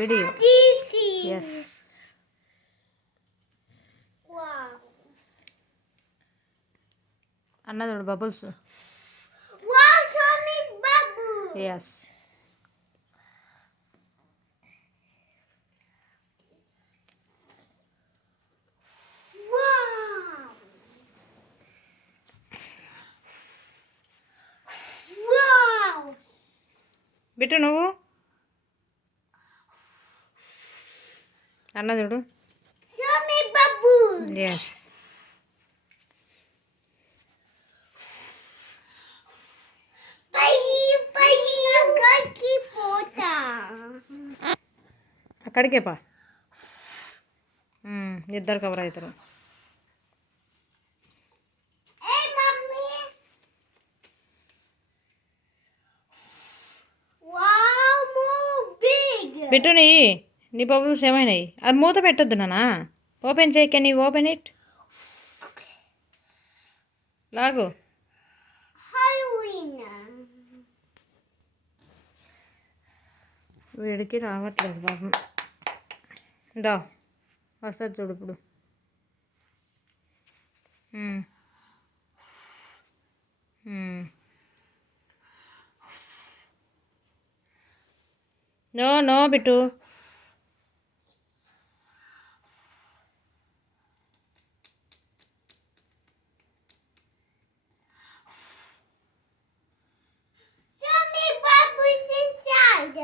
video. Easy. Yes. Wow. Another bubbles. Wow, show me bubble. Yes. Wow. Wow. Bittu నువ్వు అన్న చూడు. Show me bubble. Yes. Gaki pota. అక్కడికే పా. ఇద్దరు కవర్ అవుతారు. Hey, mommy. Wow, more big. Bittu నీ బబుల్స్ ఏమైనాయి? అది మూత పెట్టొద్దు నాన్న. ఓపెన్ చేయి. Can you open it? లాగు. Halloween. వీడికి రావట్లేదు బాబు. దా వస్తుంది చూడు ఇప్పుడు. No no Bittu. Show me bubbles inside.